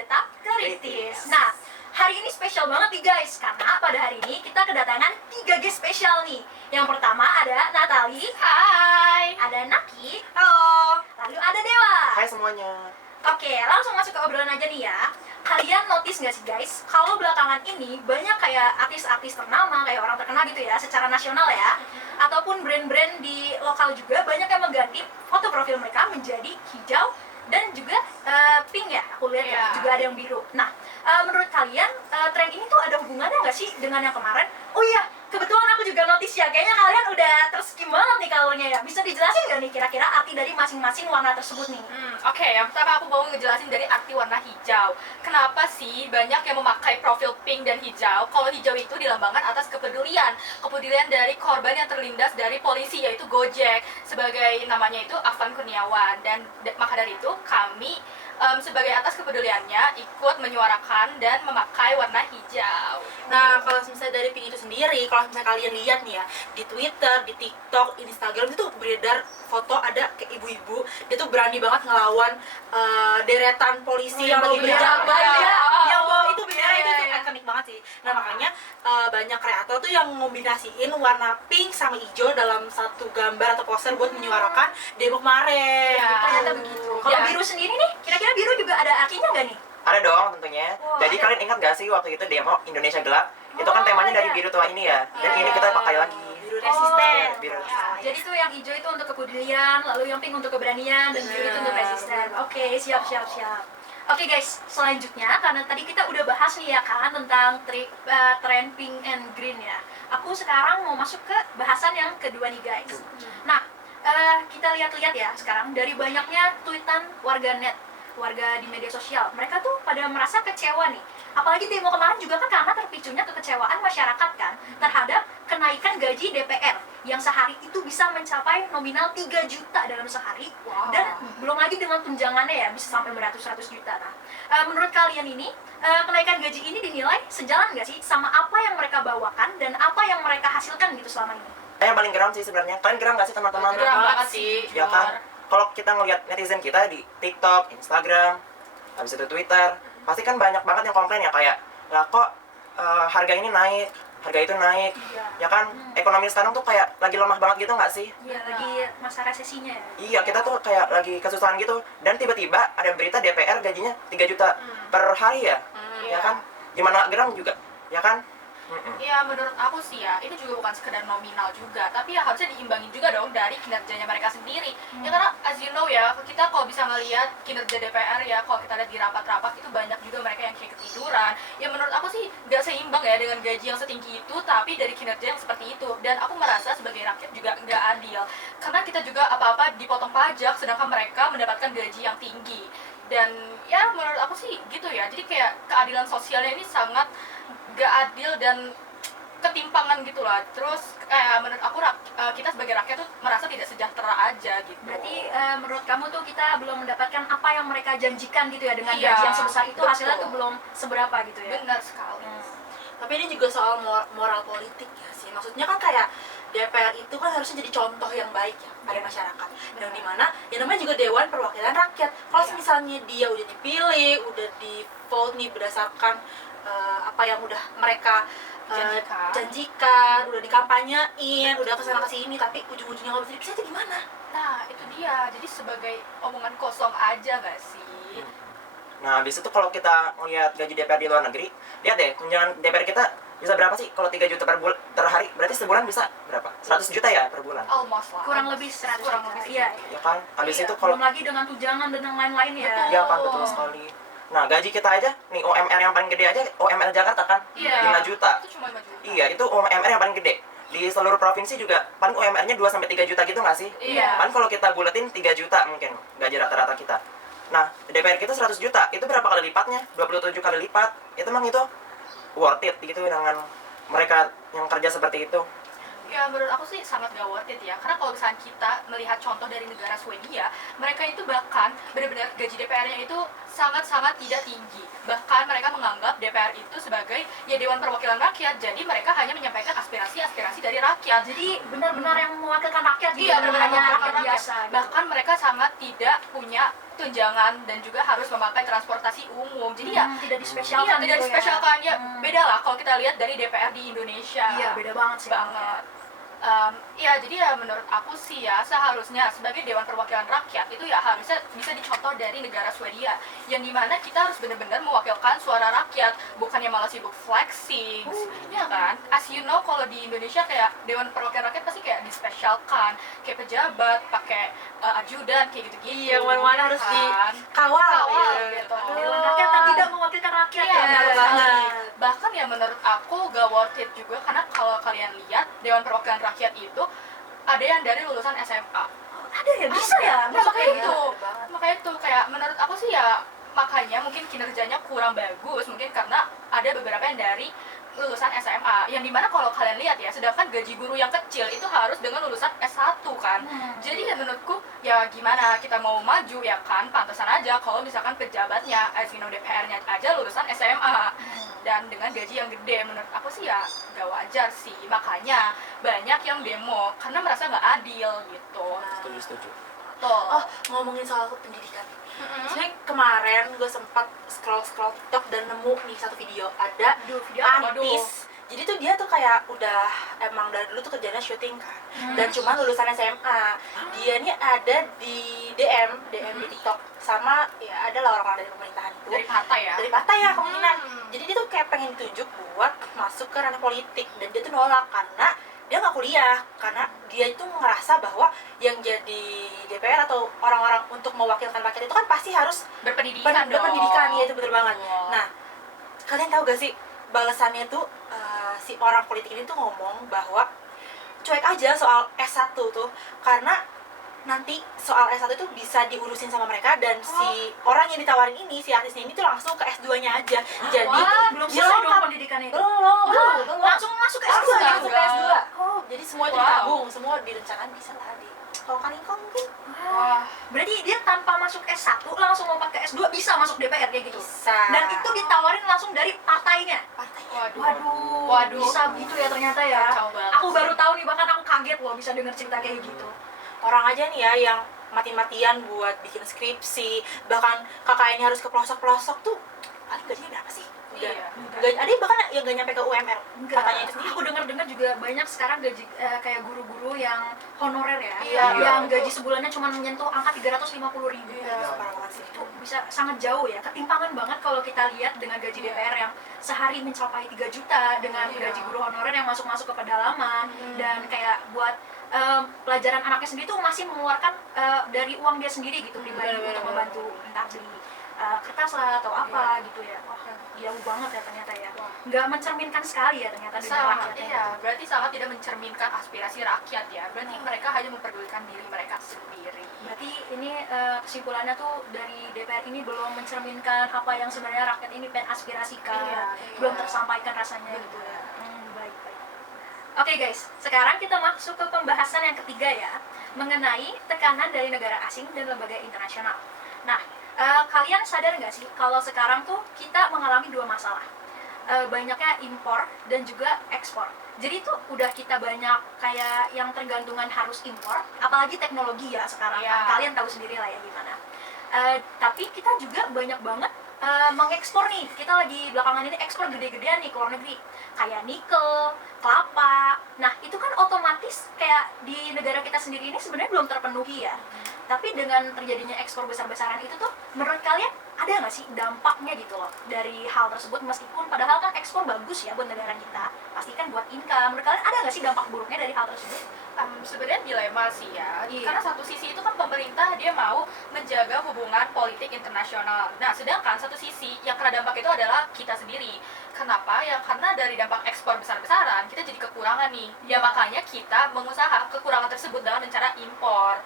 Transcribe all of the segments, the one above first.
tetap kritis. Nah, hari ini spesial banget nih guys, karena pada hari ini kita kedatangan 3 guest spesial nih. Yang pertama ada Natali. Hai. Ada Naki. Halo. Lalu ada Dewa. Hai semuanya. Oke, langsung masuk ke obrolan aja nih ya. Kalian notice gak sih guys, kalau belakangan ini banyak kayak artis-artis ternama, kayak orang terkenal gitu ya, secara nasional ya, ataupun brand-brand di lokal juga banyak yang mengganti foto profil mereka menjadi hijau dan juga pink ya, aku lihat ya, juga ada yang biru. Nah, menurut kalian tren ini tuh ada hubungannya nggak sih dengan yang kemarin? Oh iya, kebetulan aku juga notice ya, kayaknya kalian udah terskim banget nih kalurnya ya. Bisa dijelasin nggak nih kira-kira arti dari masing-masing warna tersebut nih? Oke, yang pertama aku mau ngejelasin dari arti warna hijau. Kenapa sih banyak yang memakai profil pink dan hijau? Kalau hijau itu dilambangkan atas kepedulian dari korban yang terlindas dari polisi, yaitu Gojek. Sebagai namanya itu Afan Kurniawan. Dan maka dari itu kami sebagai atas kepeduliannya ikut menyuarakan dan memakai warna hijau. Nah, kalau misalnya dari pink itu sendiri, kalau misalnya kalian lihat nih ya, di Twitter, di TikTok, Instagram itu beredar foto ada ke ibu-ibu, dia tuh berani banget ngelawan deretan polisi yang lagi berjaga. Yang bawa itu bendera itu tuh ikonik banget sih. Nah, makanya banyak kreator tuh yang ngombinasiin warna pink sama hijau dalam satu gambar atau poster buat menyuarakan demo kemarin. Ternyata begitu. Kalau biru sendiri nih, kira-kira biru juga ada artinya nggak nih? Ada dong tentunya. Jadi ada. kalian ingat gak sih waktu itu demo Indonesia Gelap? Itu kan temanya dari biru tua ini ya. Dan ini kita pakai lagi. Biru resisten. Biru. Jadi tuh yang hijau itu untuk kepedulian, lalu yang pink untuk keberanian, dan biru itu untuk resisten. Oke, siap. Oke guys, selanjutnya karena tadi kita udah bahas nih ya kan tentang tren pink and green ya. Aku sekarang mau masuk ke bahasan yang kedua nih guys. Nah, kita lihat-lihat ya sekarang dari banyaknya tweetan warga di media sosial, mereka tuh pada merasa kecewa nih. Apalagi demo kemarin juga kan karena terpicunya kekecewaan masyarakat kan terhadap kenaikan gaji DPR yang sehari itu bisa mencapai nominal 3 juta dalam sehari. Dan belum lagi dengan tunjangannya ya bisa sampai beratus-ratus juta. Nah, menurut kalian ini kenaikan gaji ini dinilai sejalan nggak sih sama apa yang mereka bawakan dan apa yang mereka hasilkan gitu selama ini? Yang paling geram sih sebenarnya. Kalian geram gak sih teman-teman? Geram banget sih. Ya kan? Kalau kita ngeliat netizen kita di TikTok, Instagram, habis itu Twitter, pasti kan banyak banget yang komplain ya kayak, lah kok harga ini naik, harga itu naik, ya kan? Ekonomi sekarang tuh kayak lagi lemah banget gitu nggak sih? Iya, lagi masa resesinya ya. Iya, kita tuh kayak lagi kesusahan gitu. Dan tiba-tiba ada berita DPR gajinya 3 juta per hari ya, ya kan? Gimana geram juga, ya kan? Ya menurut aku sih ya, ini juga bukan sekedar nominal juga, tapi ya harusnya diimbangin juga dong dari kinerjanya mereka sendiri. Ya karena as you know ya, kita kalau bisa ngelihat kinerja DPR ya, kalau kita lihat di rapat-rapat itu banyak juga mereka yang kayak ketiduran. Ya menurut aku sih nggak seimbang ya dengan gaji yang setinggi itu, tapi dari kinerja yang seperti itu. Dan aku merasa sebagai rakyat juga nggak adil, karena kita juga apa-apa dipotong pajak, sedangkan mereka mendapatkan gaji yang tinggi. Dan ya menurut aku sih gitu ya, jadi kayak keadilan sosialnya ini sangat gak adil dan ketimpangan gitu lah. Terus menurut aku kita sebagai rakyat tuh merasa tidak sejahtera aja gitu. Berarti menurut kamu tuh kita belum mendapatkan apa yang mereka janjikan gitu ya, dengan Iya, gaji yang sebesar itu, betul. hasilnya tuh belum seberapa gitu ya. Benar sekali. Tapi ini juga soal moral politik ya sih. Maksudnya kan kayak DPR itu kan harusnya jadi contoh yang baik ya pada masyarakat. Yang dimana ya namanya juga Dewan Perwakilan Rakyat. Kalau misalnya dia udah dipilih, udah di vote nih berdasarkan apa yang udah mereka janjikan, udah dikampanyein, udah kesana kesini, tapi ujung-ujungnya nggak bisa dipilih, itu gimana? Nah itu dia, jadi sebagai omongan kosong aja gak sih? Nah, habis itu kalau kita ngeliat gaji DPR di luar negeri, lihat deh, tunjangan DPR kita bisa berapa sih? Kalau 3 juta per hari, berarti sebulan bisa berapa? 100 juta ya per bulan? Almost lah. Kurang lebih 100 Kurang juta. lebih. Iya. Ya kan? Habis Iya, itu kalau belum lagi dengan tunjangan dan yang lain-lain ya. Betul. ya kan betul sekali. Nah, gaji kita aja, nih UMR yang paling gede aja, UMR Jakarta kan? Iya. 5 juta. Itu cuma 5 juta. Iya, itu UMR yang paling gede. Di seluruh provinsi juga paling UMR-nya 2-3 juta gitu nggak sih? Iya. Paling kalau kita buletin 3 juta mungkin gaji rata-rata kita. Nah, DPR kita 100 juta, itu berapa kali lipatnya? 27 kali lipat. Itu emang itu worth it gitu dengan mereka yang kerja seperti itu. Ya menurut aku sih sangat gak worth it ya, karena kalau misalnya kita melihat contoh dari negara Swedia, mereka itu bahkan benar-benar gaji DPR-nya itu sangat-sangat tidak tinggi. Bahkan mereka menganggap DPR itu sebagai ya Dewan Perwakilan Rakyat, jadi mereka hanya menyampaikan aspirasi-aspirasi dari rakyat. rakyat. Jadi benar-benar yang mewakilkan rakyat gitu, Iya, bukan benar-benar hanya mewakilkan rakyat biasa gitu. Bahkan mereka sangat tidak punya tunjangan dan juga harus memakai transportasi umum. Jadi ya tidak dispesialkan tidak gitu dispesialkan ya. Hmm. Beda lah kalau kita lihat dari DPR di Indonesia. Iya, beda banget sih. Banget. Ya jadi ya menurut aku sih ya seharusnya sebagai Dewan Perwakilan Rakyat itu ya harusnya bisa dicontoh dari negara Swedia yang dimana kita harus benar-benar mewakilkan suara rakyat, bukannya malah sibuk flexing, ya kan? As you know kalau di Indonesia kayak Dewan Perwakilan Rakyat pasti kayak dispesialkan, kayak pejabat pakai ajudan kayak gitu-gitu. Iya, kemana-mana harus dikawal Kawal gitu. gitu. Dewan rakyat kan tidak mewakilkan rakyat Iya, ya. benar banget. banget. Bahkan ya menurut aku gak worth it juga karena kalau kalian lihat Dewan Perwakilan Rakyat itu ada yang dari lulusan SMA. Ada ya, bisa ya. Nah, makanya Masuk itu, ya? makanya itu kayak menurut aku sih ya makanya mungkin kinerjanya kurang bagus mungkin karena ada beberapa yang dari lulusan SMA yang dimana kalau kalian lihat ya sedangkan gaji guru yang kecil itu harus dengan lulusan S1 kan. Jadi ya menurutku ya gimana kita mau maju ya kan pantasan aja kalau misalkan pejabatnya DPR-nya aja lulusan SMA dan dengan gaji yang gede. Menurut aku sih ya gak wajar sih, makanya banyak yang demo karena merasa nggak adil gitu. Setuju. Tuh. Oh, ngomongin soal pendidikan. Sebenarnya kemarin gue sempat scroll TikTok dan nemu nih satu video ada Aduh, video apa? artis. Jadi tuh dia tuh kayak udah emang dari dulu tuh kerjanya syuting kan. Dan cuma lulusan SMA. Dia nih ada di DM di TikTok sama ya ada lah orang-orang dari pemerintahan itu. Dari partai ya. Dari partai ya kemungkinan. Jadi dia tuh kayak pengen ditunjuk buat masuk ke ranah politik dan dia tuh nolak karena dia nggak kuliah karena dia itu ngerasa bahwa yang jadi DPR atau orang-orang untuk mewakilkan rakyat itu kan pasti harus Berpendidikan dong. berpendidikan, ya itu betul banget. Wow. Nah, kalian tahu gak sih balasannya tuh si orang politik ini tuh ngomong bahwa cuek aja soal S1 tuh karena nanti soal S1 itu bisa diurusin sama mereka dan si orang yang ditawarin ini, si artisnya ini tuh langsung ke S2-nya aja. Jadi Wah, belum dia selesai lengkap. dong pendidikannya itu. Belum. Langsung masuk ke S2 Langsung gitu. Langsung ke S2. Oh, jadi semua itu Wow. ditabung, semua direncanakan bisa lah di. Kalau kan Iko mungkin Wah. Berarti dia tanpa masuk S1 langsung lompat ke S2 bisa masuk DPR kayak gitu. bisa. Dan itu ditawarin langsung dari partainya. partainya. Waduh. Bisa gitu ya ternyata ya. Kacau banget. Aku baru tahu nih, bahkan aku kaget loh bisa denger cerita kayak gitu. Orang aja nih ya yang mati-matian buat bikin skripsi, bahkan KKN harus ke pelosok-pelosok tuh paling gajinya berapa sih? Iya. Ada bahkan yang gak nyampe ke UMR katanya itu sendiri. Aku dengar-dengar juga banyak sekarang gaji kayak guru-guru yang honorer ya, Iya. yang gaji sebulannya cuma menyentuh angka 350.000. Iya, parah banget sih. Itu bisa sangat jauh ya, ketimpangan banget kalau kita lihat dengan gaji DPR yang sehari mencapai 3 juta dengan Iya. gaji guru honorer yang masuk-masuk ke pedalaman dan kayak buat pelajaran anaknya sendiri tuh masih mengeluarkan dari uang dia sendiri gitu pribadi untuk membantu entah beli kertas lah atau apa gitu ya. Wah, jauh banget ya ternyata ya. Nggak mencerminkan sekali ya ternyata dengan Sangat, rakyatnya. iya, berarti sangat tidak mencerminkan aspirasi rakyat ya. Berarti mereka hanya memperdulikan diri mereka sendiri. Berarti ini kesimpulannya tuh dari DPR ini belum mencerminkan apa yang sebenarnya rakyat ini pengen aspirasikan, Iya, belum iya. tersampaikan rasanya gitu Betul. ya. Baik. Oke guys, sekarang kita masuk ke pembahasan yang ketiga ya, mengenai tekanan dari negara asing dan lembaga internasional. Nah, kalian sadar nggak sih kalau sekarang tuh kita mengalami dua masalah, banyaknya impor dan juga ekspor. Jadi tuh udah kita banyak kayak yang tergantungan harus impor, apalagi teknologi ya sekarang Iya. kan. Kalian tahu sendiri lah ya gimana. Tapi kita juga banyak banget mengekspor nih. Kita lagi belakangan ini ekspor gede-gedean nih ke luar negeri, kayak nikel, kelapa. Nah itu kan otomatis kayak di negara kita sendiri ini sebenarnya belum terpenuhi ya. Tapi dengan terjadinya ekspor besar-besaran itu tuh, menurut kalian ada nggak sih dampaknya gitu loh dari hal tersebut? Meskipun padahal kan ekspor bagus ya buat negara kita, pasti kan buat income. Menurut kalian ada nggak sih dampak buruknya dari hal tersebut? Sebenarnya dilema sih ya. Iya. Karena satu sisi itu kan pemerintah dia mau menjaga hubungan politik internasional. Nah, sedangkan satu sisi yang kena dampak itu adalah kita sendiri. Kenapa? Ya karena dari dampak ekspor besar-besaran kita jadi kekurangan nih. Ya makanya kita mengusaha kekurangan tersebut dengan cara impor.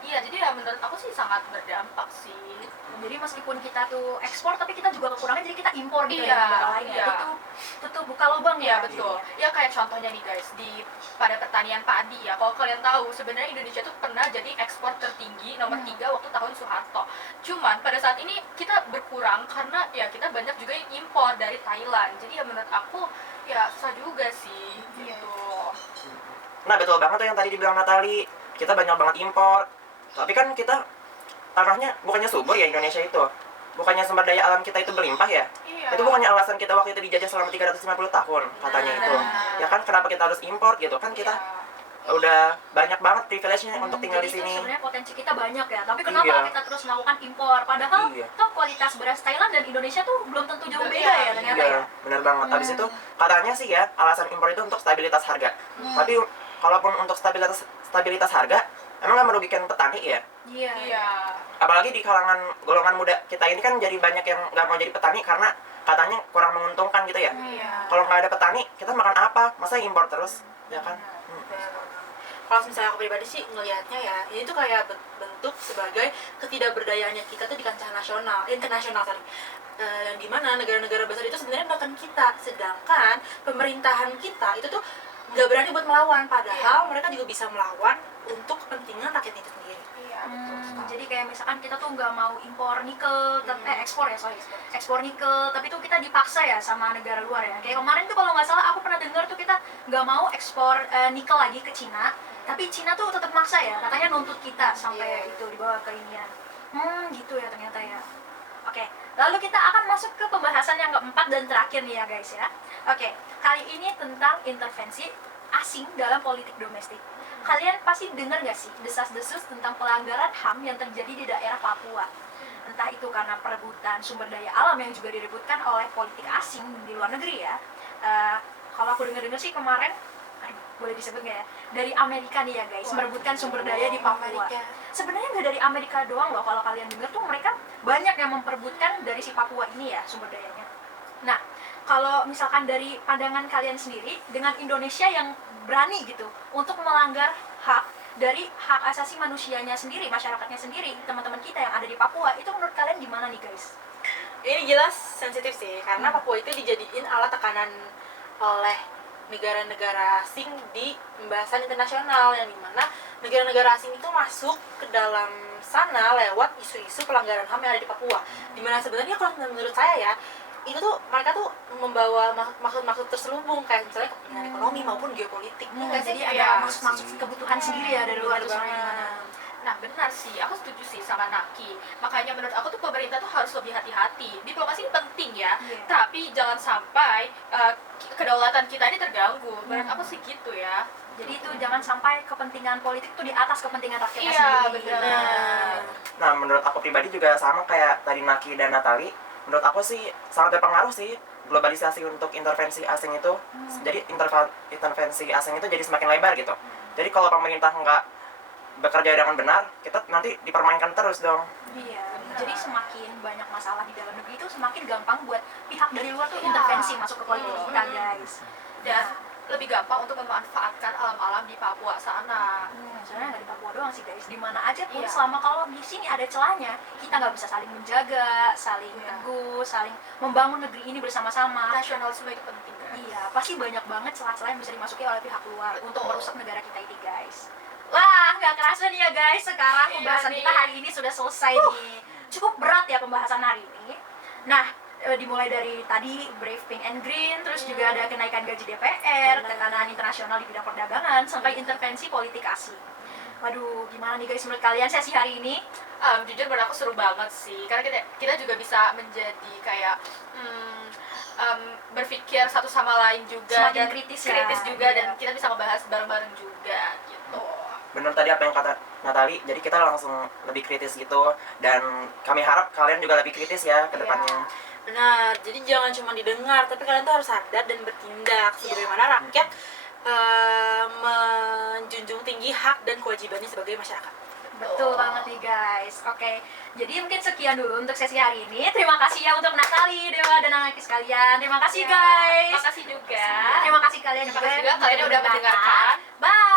Iya, jadi ya menurut aku sih sangat berdampak sih. Jadi meskipun kita tuh ekspor tapi kita juga kekurangan, jadi kita impor gitu Iya, ya negara lain ya. iya. Itu tuh buka lubang Iya ya. betul. Ya kayak contohnya nih guys pada pertanian padi ya. Kalau kalian tahu sebenarnya Indonesia tuh pernah jadi ekspor tertinggi nomor 3 waktu tahun Soeharto. Cuman pada saat ini kita berkurang karena ya kita banyak juga yang impor dari Thailand. Jadi ya menurut aku ya susah juga sih gitu. Nah betul banget tuh yang tadi dibilang Natali, kita banyak banget impor. Tapi kan kita tanahnya bukannya subur ya Indonesia itu, bukannya sumber daya alam kita itu berlimpah ya. Iya. Itu bukannya alasan kita waktu itu dijajah selama 350 tahun katanya itu. Ya kan kenapa kita harus impor gitu kan, kita udah banyak banget privilege-nya untuk tinggal di Jadi itu sini. sebenarnya potensi kita banyak ya, tapi kenapa Iya. kita terus melakukan impor? Padahal Iya. toh kualitas beras Thailand dan Indonesia tuh belum tentu jauh beda Iya, ya ternyata Iya, ya. benar banget. Habis itu katanya sih ya, alasan impor itu untuk stabilitas harga. Tapi kalaupun untuk stabilitas harga, emang nggak merugikan petani ya? Iya. Iya. Apalagi di kalangan golongan muda kita ini kan jadi banyak yang nggak mau jadi petani karena katanya kurang menguntungkan gitu ya. Iya. Kalau nggak ada petani, kita makan apa? Masa impor terus? Ya kan? Kalau misalnya aku pribadi sih ngelihatnya ya, ini tuh kayak bentuk sebagai ketidakberdayaannya kita tuh di kancah internasional sorry. Yang dimana negara-negara besar itu sebenarnya menekan kita, sedangkan pemerintahan kita itu tuh nggak berani buat melawan, padahal mereka juga bisa melawan untuk kepentingan rakyat itu sendiri. Iya, betul sekali. Jadi kayak misalkan kita tuh nggak mau impor nikel, ekspor nikel, tapi tuh kita dipaksa ya sama negara luar ya. Kayak kemarin tuh kalau nggak salah aku pernah dengar tuh kita nggak mau ekspor nikel lagi ke Cina, tapi Cina tuh tetap maksa ya, katanya nuntut kita sampai itu dibawa ke inian. Gitu ya ternyata ya. Oke, lalu kita akan masuk ke pembahasan yang keempat dan terakhir nih ya guys ya. Oke, kali ini tentang intervensi asing dalam politik domestik. Kalian pasti dengar gak sih desas-desus tentang pelanggaran HAM yang terjadi di daerah Papua? Entah itu karena perebutan sumber daya alam yang juga direbutkan oleh politik asing di luar negeri ya. Kalau aku dengar-dengar sih kemarin, boleh disebut nggak ya? Dari Amerika nih ya guys, merebutkan sumber daya di Papua. Sebenarnya nggak dari Amerika doang loh, kalau kalian dengar tuh mereka banyak yang memperebutkan dari si Papua ini ya sumber dayanya. Nah, kalau misalkan dari pandangan kalian sendiri, dengan Indonesia yang berani gitu untuk melanggar hak dari hak asasi manusianya sendiri, masyarakatnya sendiri, teman-teman kita yang ada di Papua, itu menurut kalian gimana nih guys? Ini jelas sensitif sih, karena Papua itu dijadiin alat tekanan oleh negara-negara asing di pembahasan internasional, yang dimana negara-negara asing itu masuk ke dalam sana lewat isu-isu pelanggaran HAM yang ada di Papua. Dimana sebenarnya kalau menurut saya ya, itu tuh mereka tuh membawa maksud-maksud terselubung, kayak misalnya kepentingan ekonomi maupun geopolitik. Jadi Iya. ada maksud-maksud kebutuhan sendiri ya dari luar itu sebenarnya gimana? Nah benar sih, aku setuju sih sama Naki. Makanya menurut aku tuh pemerintah tuh harus lebih hati-hati. Diplomasi ini penting ya, Iya. tapi jangan sampai kedaulatan kita ini terganggu. Menurut aku sih gitu ya. Jadi itu jangan sampai kepentingan politik itu di atas kepentingan rakyatnya Iya, sendiri. benar. Nah menurut aku pribadi juga sama kayak tadi Naki dan Natali. Menurut aku sih sangat berpengaruh sih globalisasi untuk intervensi asing itu. Jadi intervensi asing itu jadi semakin lebar gitu. Jadi kalau pemerintah nggak bekerja dengan benar, kita nanti dipermainkan terus dong. Iya, jadi semakin banyak masalah di dalam negeri itu semakin gampang buat pihak dari luar tuh Iya. intervensi masuk ke politik kita guys. Dan lebih gampang untuk memanfaatkan alam-alam di Papua sana. Sebenarnya nggak di Papua doang sih guys, di mana aja pun Iya. selama kalau di sini ada celahnya, kita nggak bisa saling menjaga, saling Iya. teguh, saling membangun negeri ini bersama-sama. Nasionalisme itu penting kan? Iya, pasti banyak banget celah-celah yang bisa dimasuki oleh pihak luar untuk merusak negara kita ini guys. Wah, nggak kerasa nih ya guys, sekarang Iya pembahasan nih. kita hari ini sudah selesai nih. Cukup berat ya pembahasan hari ini. Nah, dimulai dari tadi Brave Pink and Green, terus juga ada kenaikan gaji DPR, tekanan internasional di bidang perdagangan, sampai intervensi politik asing. Waduh, gimana nih guys menurut kalian sesi hari ini? Jujur menurut aku seru banget sih, karena kita juga bisa menjadi kayak berpikir satu sama lain juga, Semakin dan kritis ya. juga, Iya. dan kita bisa ngebahas bareng-bareng juga gitu. Bener tadi apa yang kata Natali, jadi kita langsung lebih kritis gitu. Dan kami harap kalian juga lebih kritis ya ke depannya. Benar, jadi jangan cuma didengar, tapi kalian tuh harus sadar dan bertindak sebagaimana rakyat menjunjung tinggi hak dan kewajibannya sebagai masyarakat. Betul banget nih guys. Oke, jadi mungkin sekian dulu untuk sesi hari ini. Terima kasih ya untuk Natali, Dewa, dan Anakis sekalian. Terima kasih guys. Makasih juga. Terima kasih kalian Terima kasih juga kalian udah mendengarkan. Bye.